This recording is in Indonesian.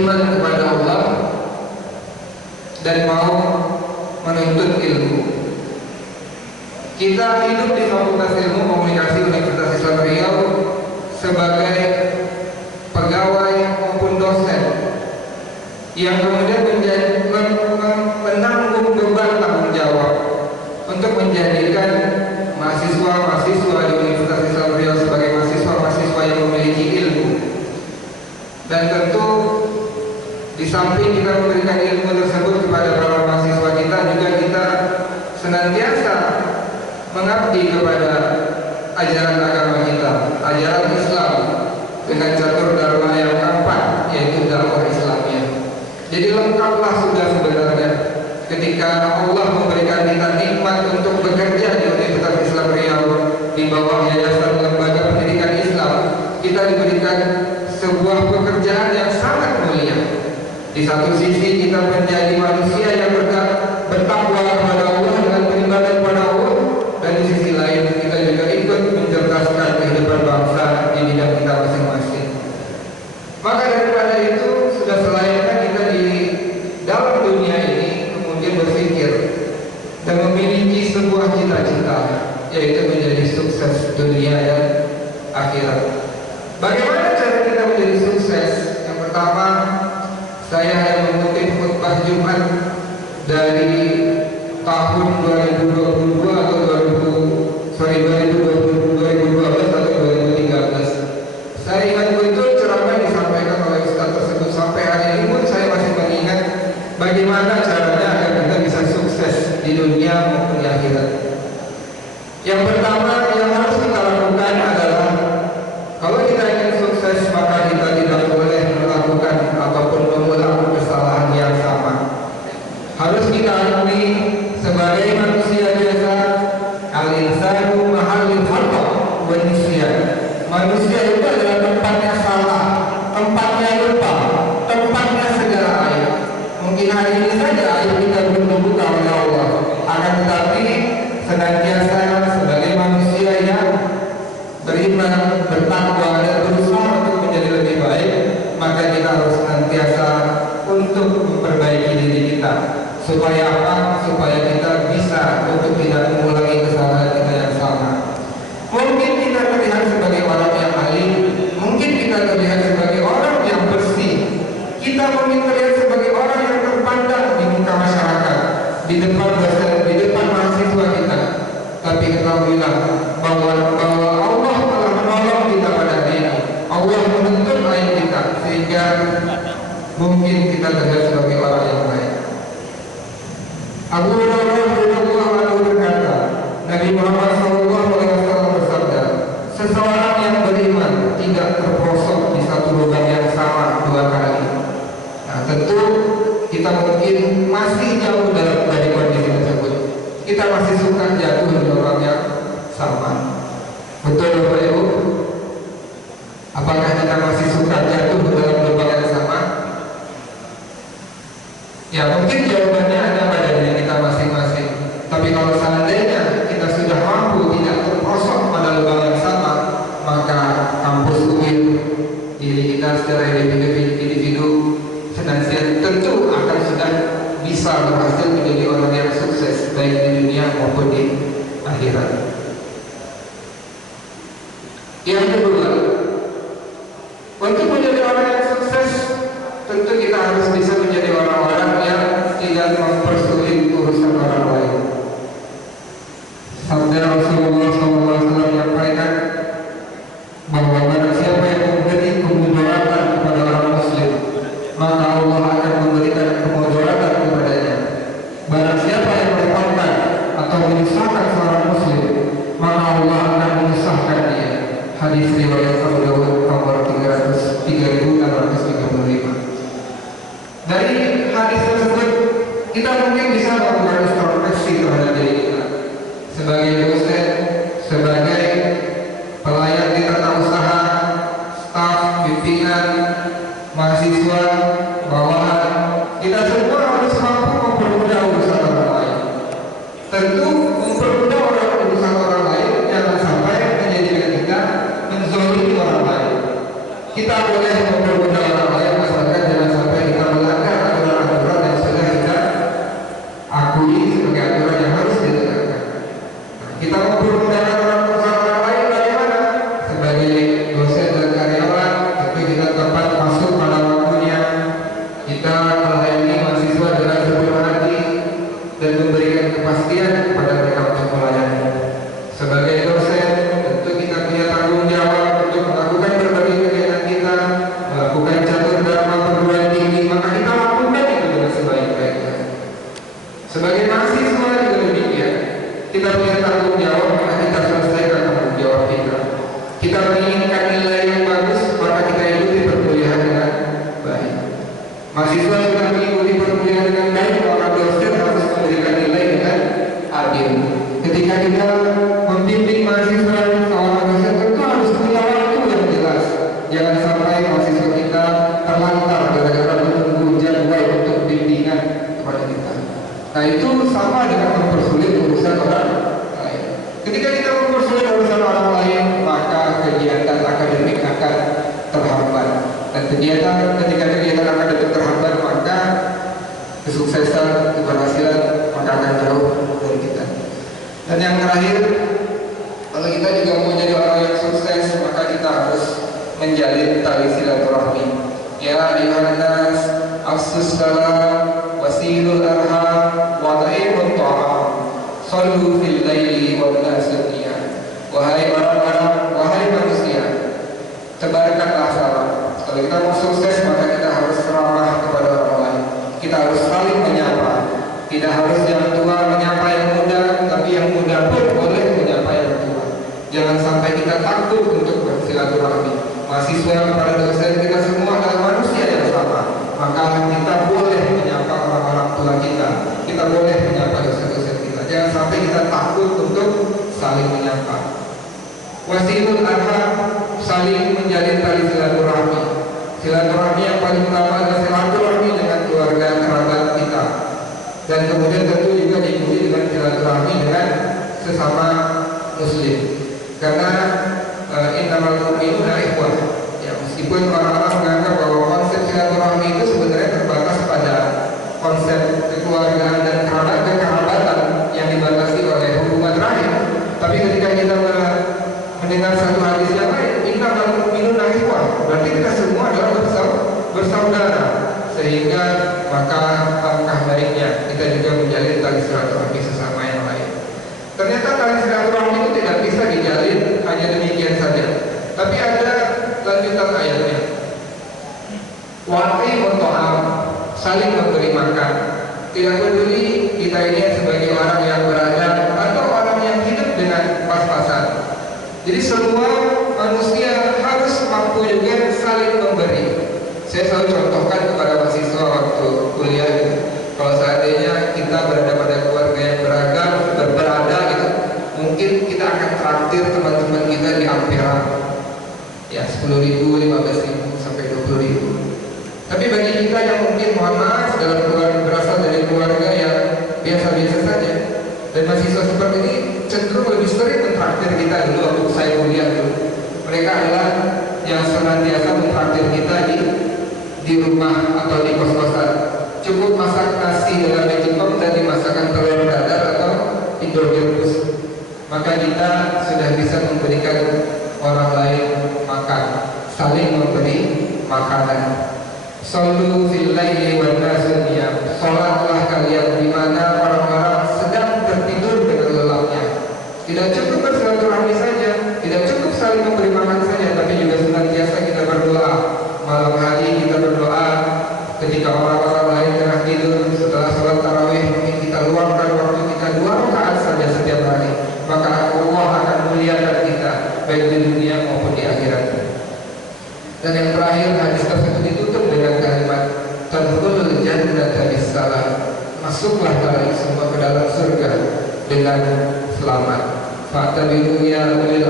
beriman kepada Allah dan mau menuntut ilmu. Kita hidup di Fakultas Ilmu Komunikasi Universitas Islam Riau sebagai pegawai maupun dosen yang kemudian menanggung beban tanggung jawab untuk menjadikan mahasiswa-mahasiswa di Universitas Islam Riau sebagai mahasiswa-mahasiswa yang memiliki ilmu. Dan tentu di samping kita memberikan ilmu tersebut kepada para mahasiswa kita, juga kita senantiasa mengabdi kepada ajaran agama kita, ajaran Islam, dengan catur dharma yang keempat, yaitu dakwah Islamnya. Jadi lengkaplah sudah sebenarnya ketika Allah memberikan kita nikmat untuk bekerja di Universitas Islam Riau di bawah Yayasan Lembaga Pendidikan Islam. Kita diberikan sebuah pekerjaan yang sangat mulia. Di satu sisi kita menjadi manusia yang bertakwa kepada Allah dengan beribadah kepada Allah, dan di sisi lain kita juga ikut mencerdaskan kehidupan bangsa di bidang kita masing-masing. Maka daripada itu sudah selayaknya kita di dalam dunia ini kemudian berpikir dan memiliki sebuah cita-cita, yaitu menjadi sukses dunia dan akhirat. Bagaimana cara kita menjadi sukses? Yang pertama, saya hanya mengutip khutbah Jumat dari tahun 2022 atau 2012 atau 2013. Saya ingat betul ceramah yang disampaikan oleh Ustaz tersebut. Sampai hari ini pun saya masih mengingat bagaimana caranya agar kita bisa sukses di dunia maupun di akhirat. Yang pertama yang harus kita lakukan adalah, kalau kita ingin sukses, maka kita tidak boleh melakukan ataupun mengulang kesalahan yang sama. Harus kita akui sebagai manusia biasa, al-insanu mahallul khata wa nisyan. Manusia itu adalah tempatnya salah, tempatnya lupa, tempatnya segala aib. Mungkin hari ini saja aib kita belum dibuka oleh Allah. Akan tetapi senantiasa sebagai manusia yang beriman, bertakwa, dan berusaha untuk menjadi lebih baik, maka kita harus senantiasa untuk memperbaiki diri kita. Supaya apa? Supaya kita bisa untuk tidak mengulangi kesalahan kita yang sama. Mungkin kita terlihat sebagai orang yang alim, mungkin kita terlihat sebagai orang yang bersih, kita mungkin terlihat sebagai orang yang terpandang di muka masyarakat, di depan dosen, di depan mahasiswa kita. Tapi ketahuilah bahwa Allah telah menolong kita pada hari ini. Allah menuntut aib kita sehingga mungkin kita terlihat sebagai orang yang baik. Abu Hurairah radhiyallahu anhu berkata, Nabi Muhammad SAW bersabda, seseorang yang beriman tidak terperosok di satu lubang yang sama dua kali. Nah, tentu kita mungkin masih jauh dari kondisi tersebut. Kita masih suka jatuh di lubang yang sama. Betul Bapak Ibu? Apakah kita masih suka jatuh dalam lubang yang sama? Ya, mungkin jawabannya ada pada diri kita masing-masing. Tapi kalau seandainya kita sudah mampu tidak terperosok pada lubang yang sama, maka kampus UIN, diri kita secara individu senantiasa tentu akan sudah bisa berhasil menjadi orang yang sukses baik di dunia maupun di akhirat. Yang kedua, untuk menjadi orang yang sukses, tentu kita harus bisa menjadi orang-orang yang tidak mempersulit urusan orang lain. Sabda Rasulullah SAW menyampaikan bahwa barang siapa yang memberi kemudaratan kepada orang muslim, maka Allah akan memberikan kemudaratan kepadanya. Barang siapa yang merepotkan atau menyusahkan seorang muslim, maka Allah akan menyusahkan dia. Hadis riwayat Abu Dawud nomor 3635. Dari hadis tersebut kita mungkin bisa melakukan introspeksi terhadap diri kita sebagai dosen, sebagai pelayan di tata usaha, staf, pimpinan, mahasiswa, bawahan. Kita semua harus mampu mempermudah urusan orang lain. Tentu mempermudah urusan orang lain jangan sampai menjadikan kita menzalimi orang lain. Kita boleh mempermudah orang lain asalkan jangan sampai Dan ketika kegiatan akademik terhambat, maka kesuksesan, keberhasilan maka akan jauh dari kita. Dan yang terakhir, kalau kita juga mau jadi orang yang sukses, maka kita harus menjalin tali silaturahmi. Ya ayuhan nas, afsus salam, wasilul arham, wada'imut ta'am, sallu fil laili wa nasu niyam. Wahai orang-orang, wahai manusia, tebarkanlah salam. Kalau kita mau sukses, maka kita harus ramah kepada orang lain. Kita harus saling menyapa. Tidak harus yang tua menyapa yang muda, tapi yang muda pun boleh menyapa yang tua. Jangan sampai kita takut untuk bersilaturahmi. Mahasiswa kepada dosen, kita semua adalah manusia yang sama. Maka kita boleh menyapa orang-orang tua kita. Kita boleh menyapa dosen-dosen kita. Jangan sampai kita takut untuk saling menyapa. Wasilul arham, saling menjalin tali silaturahmi. Silaturahmi yang paling utama adalah silaturahmi dengan keluarga kerabat kita. Dan kemudian tentu juga diikuti dengan silaturahmi dengan sesama muslim. Karena innamal mu'minuna ikhwah. Ya, meskipun orang-orang menganggap bahwa konsep silaturahmi itu sebenarnya terbatas pada konsep kekeluargaan dan kekerabatan yang dibatasi oleh hubungan rahim. Tapi ketika kita mendengar satu hadis yang lain, innamal mu'minuna ikhwah, berarti kita semua adalah bersaudara. Sehingga maka langkah baiknya kita juga menjalin tali silaturahmi sesama yang lain. Ternyata tali silaturahmi itu tidak bisa dijalin hanya demikian saja. Tapi ada lanjutan ayatnya. Wa'imut ta'am, saling memberi makan. Tidak peduli kita ini sebagai orang yang berada atau orang yang hidup dengan pas-pasan. Jadi semua manusia harus mampu juga saling memberi. Saya selalu contohkan kepada mahasiswa waktu kuliah gitu. Kalau seandainya kita berada pada keluarga yang beragam, berada gitu, mungkin kita akan traktir teman-teman kita di amperan. Ya 10.000, 15.000 sampai 20.000. Tapi bagi kita yang mungkin mohon maaf dalam keluarga berasal dari keluarga yang biasa-biasa saja, dan mahasiswa seperti ini cenderung lebih sering mentraktir kita dulu waktu saya kuliah dulu. Mereka adalah yang senantiasa mentraktir kita di rumah atau di kos-kosan. Cukup masak nasi dalam mejipom dan dimasakkan telur dadar atau tidur rebus, maka kita sudah bisa memberikan orang lain makan, saling memberi makanan. Sallu fil laili wan nasu niyam. Salatlah kalian di mana orang-orang sedang tertidur dengan lelapnya. Tidak cukup bersilaturahmi saja, tidak cukup saling memberi makan saja, tapi juga senantiasa kita berdoa. Malam hari kita berdoa, ketika orang-orang lain tengah tidur, setelah sholat tarawih mungkin kita luangkan waktu kita 2 rakaat saja setiap hari. Maka Allah akan muliakan kita baik di dunia maupun di akhirat. Dan yang terakhir, hadis tersebut ditutup dengan kalimat tadkhulul jannata bisalam. Masuklah kalian semua ke dalam surga dengan selamat. Fa'tabiru ya ulil